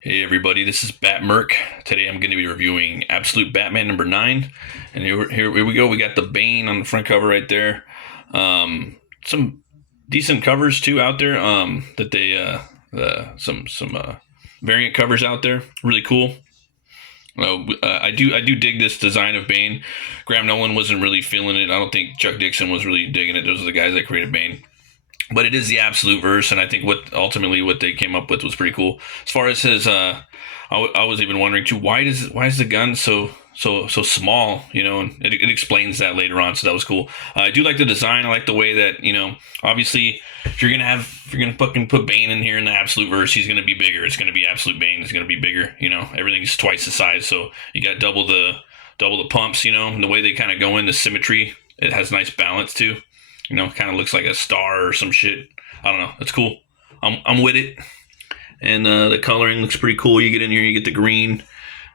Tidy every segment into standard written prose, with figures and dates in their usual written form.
Hey everybody, this is Bat Merc. Today I'm going to be reviewing Absolute Batman number 9. And here we go. We got the Bane on the front cover right there. Some decent covers too out there. That they some variant covers out there. Really cool. I do dig this design of Bane. Graham Nolan wasn't really feeling it. I don't think Chuck Dixon was really digging it. Those are the guys that created Bane, but it is the absolute verse, and I think what they came up with was pretty cool. As far as his, I was even wondering too, why is the gun so small? And it explains that later on, so that was cool. I do like the design. I like the way that obviously if you're gonna fucking put Bane in here in the absolute verse, he's gonna be bigger. It's gonna be absolute Bane. It's gonna be bigger. Everything's twice the size, so you got double the pumps. And the way they kind of go in the symmetry, it has nice balance too. Kind of looks like a star or some shit. I don't know. It's cool. I'm with it. And the coloring looks pretty cool. You get in here, you get the green,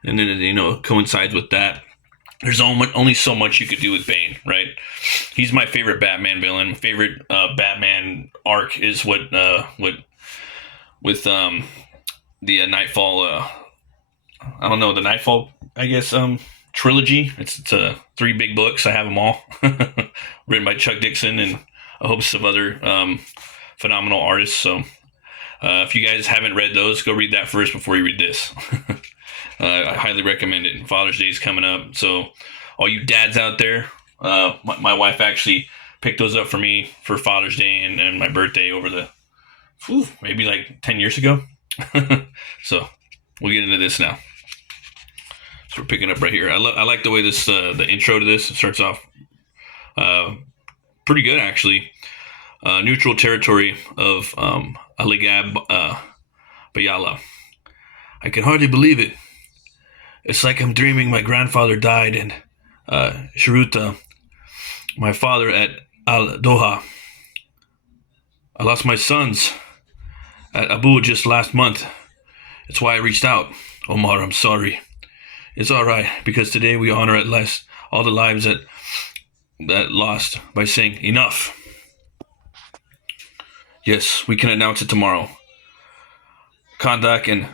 and then it coincides with that. There's only so much you could do with Bane, right? He's my favorite Batman villain. Favorite Batman arc is what with the Nightfall. I don't know, the Nightfall. I guess trilogy. It's 3 big books. I have them all, written by Chuck Dixon and a host of other phenomenal artists. So if you guys haven't read those, go read that first before you read this. I highly recommend it. Father's Day is coming up, so all you dads out there, my wife actually picked those up for me for Father's Day and my birthday over maybe like 10 years ago. So we'll get into this now. So we're picking up right here. I like the way this the intro to this starts off. Pretty good actually. Neutral territory of Aligab Bayala. I can hardly believe it. It's like I'm dreaming. My grandfather died in Sharuta. My father at Al Doha. I lost my sons at Abu just last month. It's why I reached out. Omar, I'm sorry. It's all right, because today we honor at last all the lives that lost by saying enough. Yes, we can announce it tomorrow. Kandak and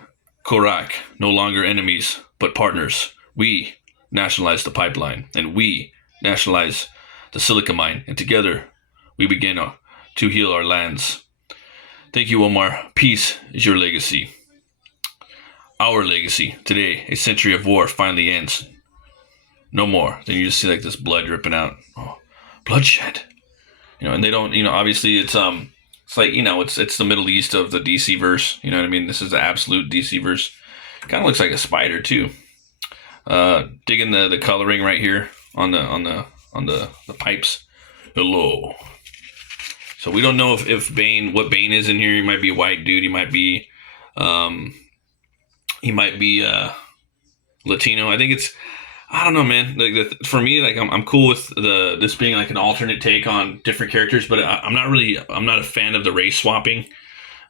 Korak no longer enemies, but partners. We nationalize the pipeline, and we nationalize the silica mine, and together we begin to heal our lands. Thank you, Omar. Peace is your legacy. Our legacy. Today, a century of war finally ends. No more. Then you just see like this blood dripping out. Oh, bloodshed. And they don't. Obviously it's like it's the Middle East of the DC verse. You know what I mean? This is the absolute DC verse. Kind of looks like a spider too. Digging the coloring right here on the pipes. Hello. So we don't know if what Bane is in here. He might be a white dude. He might be Latino. I don't know, man. Like for me, like I'm cool with this being like an alternate take on different characters, but I'm not a fan of the race swapping.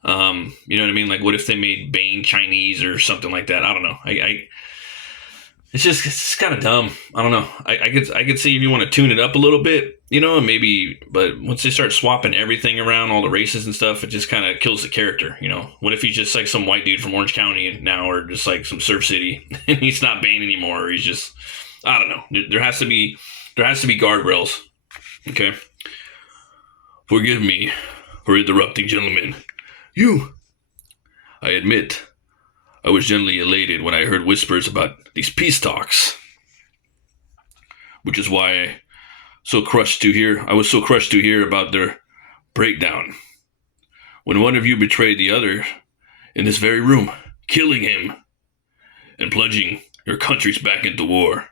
You know what I mean? Like, what if they made Bane Chinese or something like that? I don't know. It's kind of dumb. I don't know. I could see if you want to tune it up a little bit, and maybe, but once they start swapping everything around, all the races and stuff, it just kind of kills the character. What if he's just like some white dude from Orange County now, or just like some Surf City, and he's not Bane anymore, or he's just, I don't know. There has to be guardrails. Okay. Forgive me for interrupting, gentlemen. I admit, I was gently elated when I heard whispers about these peace talks, which is why I was so crushed to hear about their breakdown. When one of you betrayed the other in this very room, killing him and plunging your countries back into war.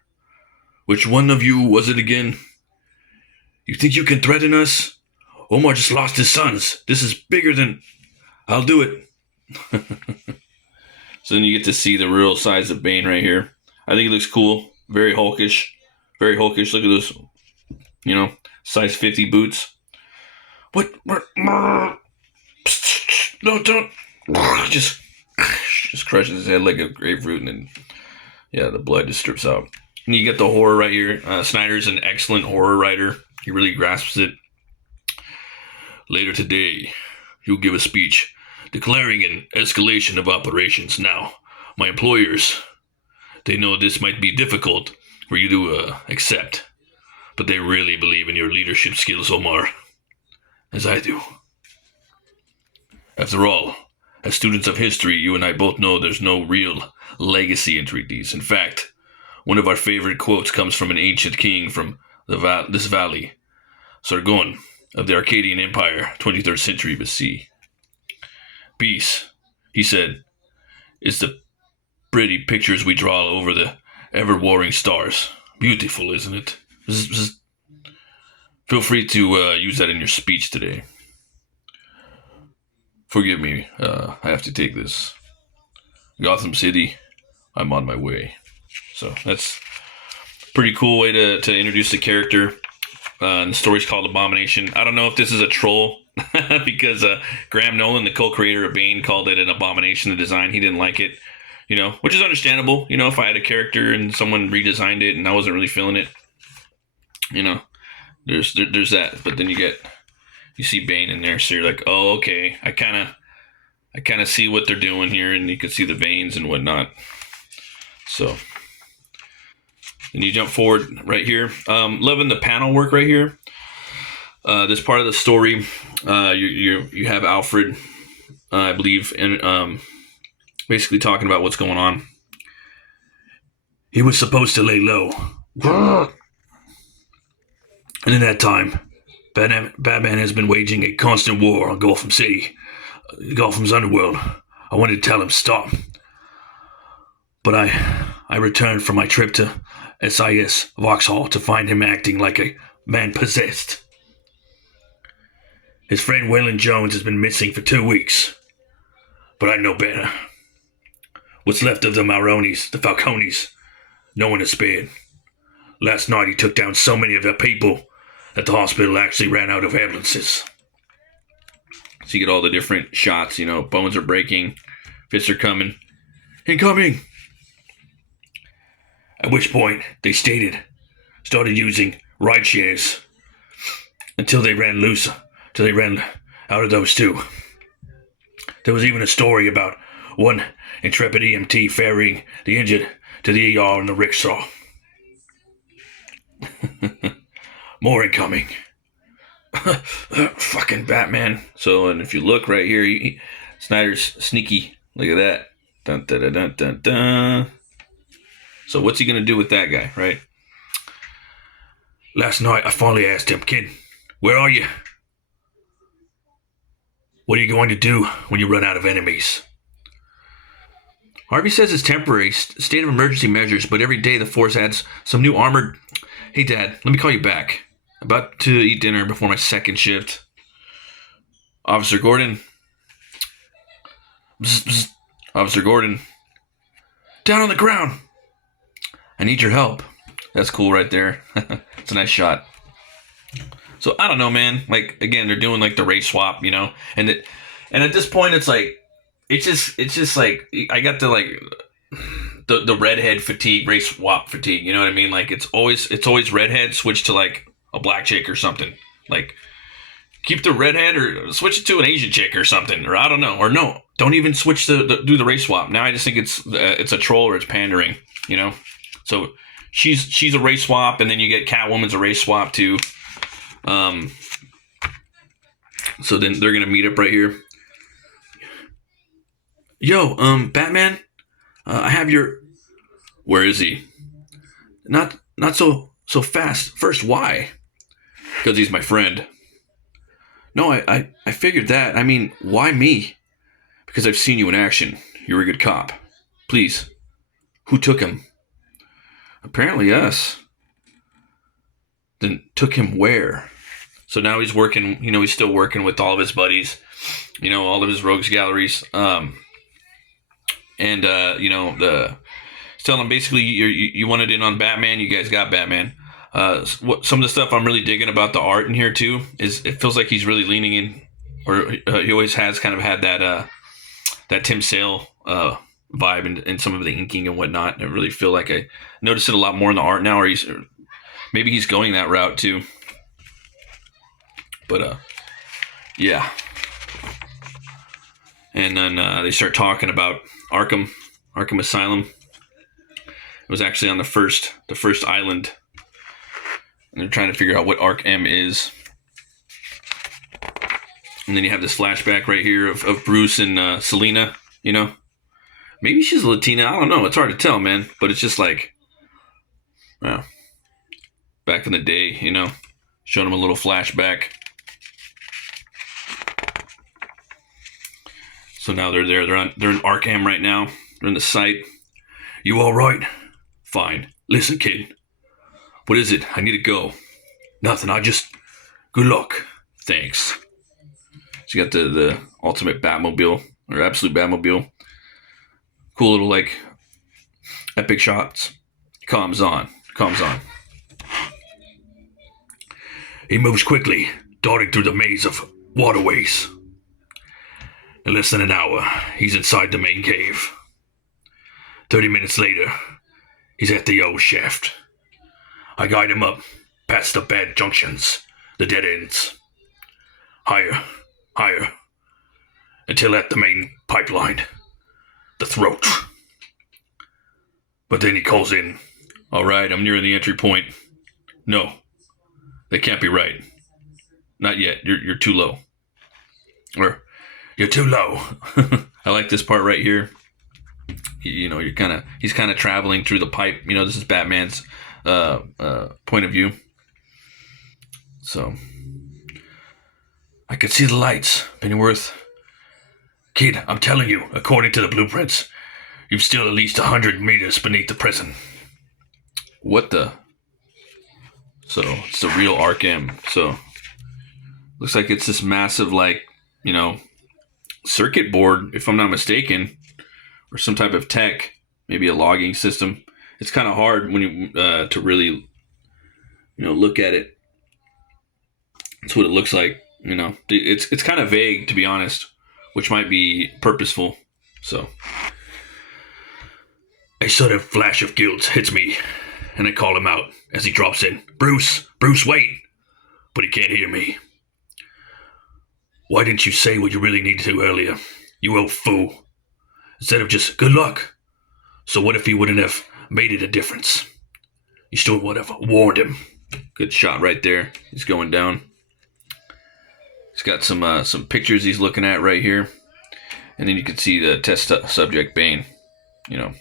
Which one of you was it again? You think you can threaten us? Omar just lost his sons. This is bigger than... I'll do it. So then you get to see the real size of Bane right here. I think it looks cool. Very hulkish. Very hulkish. Look at those, size 50 boots. What? No, don't. Just crushes his head like a grapefruit, and then, yeah, the blood just strips out. And you get the horror right here. Snyder's an excellent horror writer. He really grasps it. Later today, he'll give a speech declaring an escalation of operations now. My employers, they know this might be difficult for you to accept, but they really believe in your leadership skills, Omar, as I do. After all, as students of history, you and I both know there's no real legacy in treaties. In fact, one of our favorite quotes comes from an ancient king from this valley, Sargon of the Arcadian Empire, 23rd century BC. Peace, he said, is the pretty pictures we draw over the ever-warring stars. Beautiful, isn't it? Feel free to use that in your speech today. Forgive me, I have to take this. Gotham City, I'm on my way. So that's a pretty cool way to introduce the character. And the story's called Abomination. I don't know if this is a troll because Graham Nolan, the co-creator of Bane, called it an abomination, the design. He didn't like it, which is understandable. If I had a character and someone redesigned it and I wasn't really feeling it, there's that. But then you see Bane in there, so you're like, oh, okay, I kind of see what they're doing here, and you can see the veins and whatnot. So then you jump forward right here. Loving the panel work right here. This part of the story, you have Alfred, I believe, and basically talking about what's going on. He was supposed to lay low, and in that time, Batman has been waging a constant war on Gotham City, Gotham's underworld. I wanted to tell him stop, but I returned from my trip to SIS Vauxhall to find him acting like a man possessed. His friend Waylon Jones has been missing for 2 weeks, but I know better. What's left of the Maronis, the Falcones, no one is spared. Last night he took down so many of their people that the hospital actually ran out of ambulances. So you get all the different shots, bones are breaking, fists are coming. Incoming! At which point, they started using ride shares until they ran out of those too. There was even a story about one intrepid EMT ferrying the injured to the ER in the rickshaw. More incoming. Fucking Batman. So, and if you look right here, Snyder's sneaky. Look at that. Dun, dun, dun, dun, dun, dun. So what's he going to do with that guy, right? Last night, I finally asked him, kid, where are you? What are you going to do when you run out of enemies? Harvey says it's temporary, state of emergency measures, but every day the force adds some new armored... Hey, Dad, let me call you back. About to eat dinner before my second shift. Officer Gordon. Bzz, bzz. Officer Gordon. Down on the ground. I need your help. That's cool right there. It's a nice shot. So I don't know, man. Like, again, they're doing like the race swap, and at this point it's like it's just like I got the like the redhead fatigue, race swap fatigue, you know what I mean? Like it's always redhead, switch to like a black chick or something. Like keep the redhead or switch it to an Asian chick or something, or I don't know, or no, don't even switch do the race swap. Now I just think it's a troll or it's pandering, So she's a race swap, and then you get Catwoman's a race swap too. So then they're gonna meet up right here. Yo, Batman, I have your. Where is he? Not so fast. First, why? Because he's my friend. No, I figured that. I mean, why me? Because I've seen you in action. You're a good cop. Please, who took him? Apparently us. Then took him where? So now he's working, he's still working with all of his buddies, all of his rogues galleries. He's telling him basically you wanted in on Batman, you guys got Batman. Some of the stuff I'm really digging about the art in here too is it feels like he's really leaning in, or he always has kind of had that Tim Sale vibe and some of the inking and whatnot. I really feel like I notice it a lot more in the art now, or maybe he's going that route too. But yeah. and then they start talking about Arkham Asylum. It was actually on the first island, and they're trying to figure out what Arkham is. And then you have this flashback right here of Bruce and Selina. You know, maybe she's a Latina. I don't know. It's hard to tell, man. But it's just like, well, back in the day, you know, showing them a little flashback. So now they're there. They're in Arkham right now. They're in the site. You all right? Fine. Listen, kid. What is it? I need to go. Nothing. Good luck. Thanks. So you got the ultimate Batmobile, or absolute Batmobile. Cool little, like, epic shots. Calms on. He moves quickly, darting through the maze of waterways. In less than an hour, he's inside the main cave. 30 minutes later, he's at the old shaft. I guide him up, past the bad junctions, the dead ends. Higher, until at the main pipeline, the throat. But then he calls in. All right, I'm near the entry point. No, that can't be right. Not yet. You're too low. Or you're too low. I like this part right here. You know, he's kind of traveling through the pipe. You know, this is Batman's point of view. So I could see the lights, Pennyworth. Kid, I'm telling you, according to the blueprints, you've still at least 100 meters beneath the prison. What the? So it's the real Arkham. So looks like it's this massive, like, you know, circuit board, if I'm not mistaken, or some type of tech, maybe a logging system. It's kind of hard when you to really, you know, look at it. That's what it looks like. You know, it's kind of vague, to be honest, which might be purposeful. So a sudden flash of guilt hits me, and I call him out as he drops in. Bruce, wait! But he can't hear me. Why didn't you say what you really needed to earlier, you old fool? Instead of just good luck. So what if he wouldn't have made it a difference? You still would have warned him. Good shot right there. He's going down. He's got some pictures he's looking at right here, and then you can see the test subject Bane. You know,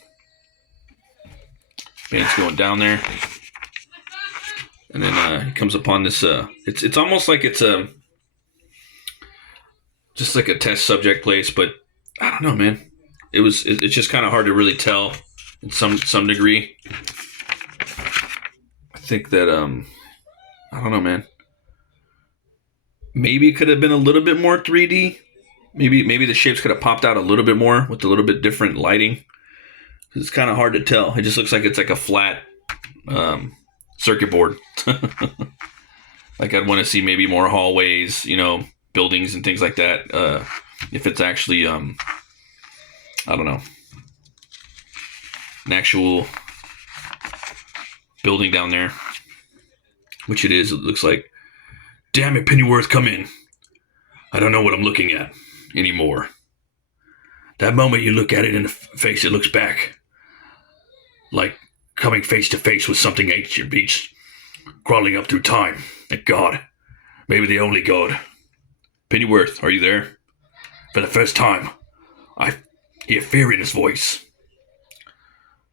Bane's going down there, and then he comes upon this. It's almost like it's just like a test subject place, but I don't know, man. It's just kind of hard to really tell in some degree. I think that I don't know, man. Maybe it could have been a little bit more 3D. Maybe the shapes could have popped out a little bit more with a little bit different lighting. It's kind of hard to tell. It just looks like it's like a flat circuit board. Like I'd want to see maybe more hallways, you know, buildings and things like that. If it's actually, I don't know, an actual building down there, which it is. It looks like. Damn it, Pennyworth, come in. I don't know what I'm looking at anymore. That moment you look at it in the face, it looks back. Like coming face to face with something ancient beats, crawling up through time. And God, maybe the only God. Pennyworth, are you there? For the first time, I hear fear in his voice.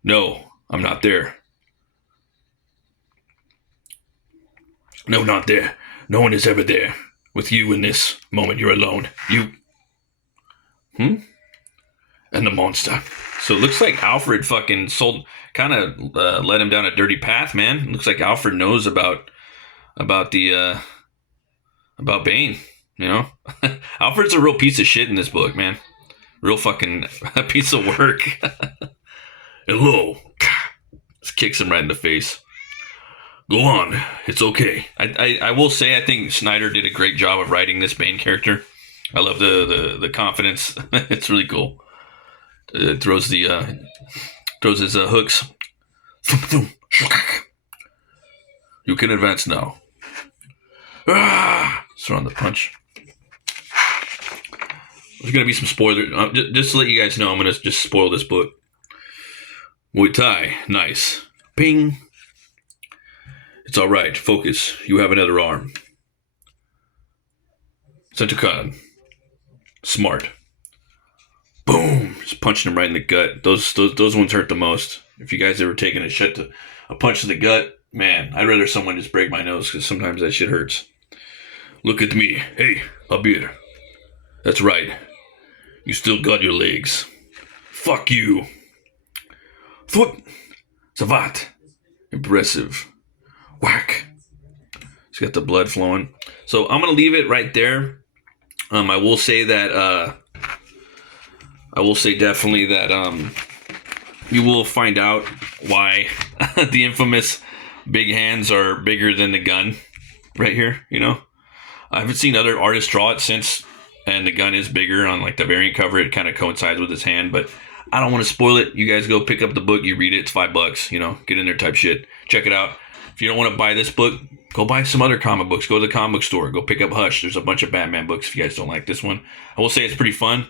No, I'm not there. No, not there. No one is ever there. With you in this moment, you're alone. You. And the monster. So it looks like Alfred fucking kind of led him down a dirty path, man. It looks like Alfred knows about Bane, you know? Alfred's a real piece of shit in this book, man. Real fucking piece of work. Hello. Just kicks him right in the face. Go on. It's okay. I will say I think Snyder did a great job of writing this Bane character. I love the confidence. It's really cool. Throws his hooks. You can advance now. Throwing the punch. There's gonna be some spoilers. Just to let you guys know, I'm gonna just spoil this book. Muay Thai, nice. Ping. It's all right. Focus. You have another arm. Sentokan. Smart. Boom. Just punching him right in the gut. Those ones hurt the most. If you guys ever taken a punch to the gut, man, I'd rather someone just break my nose because sometimes that shit hurts. Look at me. Hey, Abir. That's right. You still got your legs. Fuck you. Thwip. Savat. Impressive. Whack. It's got the blood flowing. So I'm going to leave it right there. I will say that, definitely that, you will find out why the infamous big hands are bigger than the gun right here, you know? I haven't seen other artists draw it since, and the gun is bigger on like the variant cover. It kind of coincides with his hand, but I don't want to spoil it. You guys go pick up the book, you read it. It's $5, you know, get in there type shit. Check it out. If you don't want to buy this book, go buy some other comic books. Go to the comic book store. Go pick up Hush. There's a bunch of Batman books if you guys don't like this one. I will say it's pretty fun.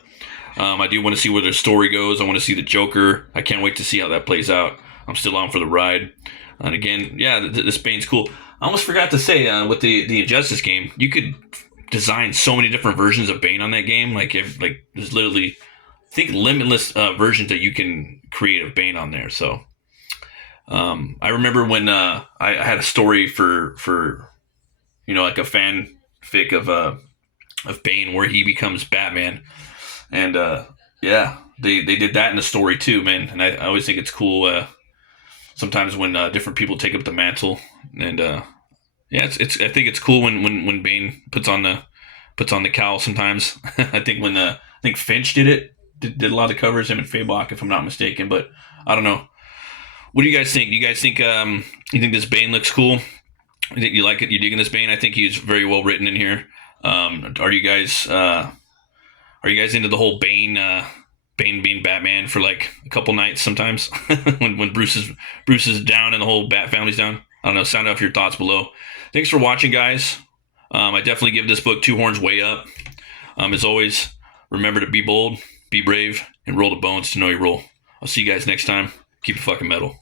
I do want to see where the story goes. I want to see the Joker. I can't wait to see how that plays out. I'm still on for the ride. And again, yeah, this Bane's cool. I almost forgot to say, with the Injustice game, you could design so many different versions of Bane on that game. Like there's literally, I think, limitless versions that you can create of Bane on there. So I remember when I had a story for you know, like a fanfic of Bane where he becomes Batman, and yeah, they did that in the story too, man. And I always think it's cool. Sometimes when different people take up the mantle, and yeah, it's I think it's cool when Bane puts on the cowl. Sometimes I think I think Finch did a lot of covers, him and Fabok, if I'm not mistaken. But I don't know. What do you guys think? Do you guys think you think this Bane looks cool? You think you like it? You digging this Bane? I think he's very well written in here. Are you guys into the whole Bane being Batman for like a couple nights sometimes when Bruce is down and the whole Bat family's down? I don't know. Sound off your thoughts below. Thanks for watching, guys. I definitely give this book 2 horns way up. As always, remember to be bold, be brave, and roll the bones to know your role. I'll see you guys next time. Keep it fucking metal.